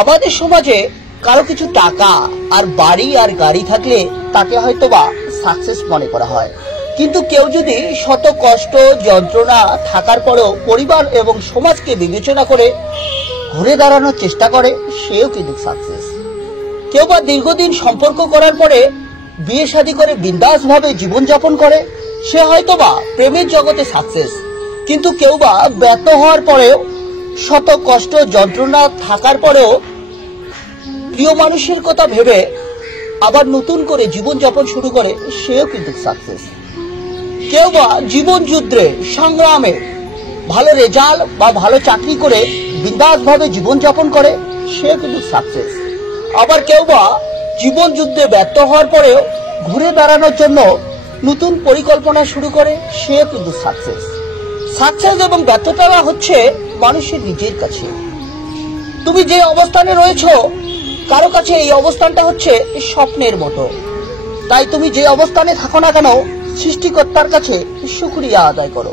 আমাদের সমাজে কারো কিছু টাকা আর বাড়ি আর গাড়ি থাকলে তাকে হয়তোবা সাকসেস মনে করা হয়, কিন্তু কেউ যদি শত কষ্ট যন্ত্রণা থাকার পরেও পরিবার এবং সমাজকে বিবেচনা করে ঘুরে দাঁড়ানোর চেষ্টা করে, সেও কিন্তু সাকসেস। কেউ বা দীর্ঘদিন সম্পর্ক করার পরে বিয়ে শাদী করে বিন্দাস ভাবে জীবনযাপন করে, সে হয়তোবা প্রেমের জগতে সাকসেস। কিন্তু কেউ বা ব্যর্থ হওয়ার পরেও শত কষ্ট যন্ত্রণা থাকার পরেও প্রিয় মানুষের কথা ভেবে আবার নতুন করে জীবনযাপন শুরু করে, সেও কিন্তু সাকসেস। কেউ বা জীবন যুদ্ধে সংগ্রামে ভালো রেজাল্ট বা ভালো চাকরি করে বিন্দাস ভাবে জীবনযাপন করে, সেও কিন্তু সাকসেস। আবার কেউ বা জীবন যুদ্ধে ব্যর্থ হওয়ার পরেও ঘুরে দাঁড়ানোর জন্য নতুন পরিকল্পনা শুরু করে, সেও কিন্তু সাকসেস। সাকসেস এবং ব্যর্থতা হচ্ছে মানুষের নিজের কাছে। তুমি যে অবস্থানে রয়েছো, কারো কাছে এই অবস্থানটা হচ্ছে স্বপ্নের মতো। তাই তুমি যে অবস্থানে থাকো না কেন, সৃষ্টিকর্তার কাছে শুকরিয়া আদায় করো।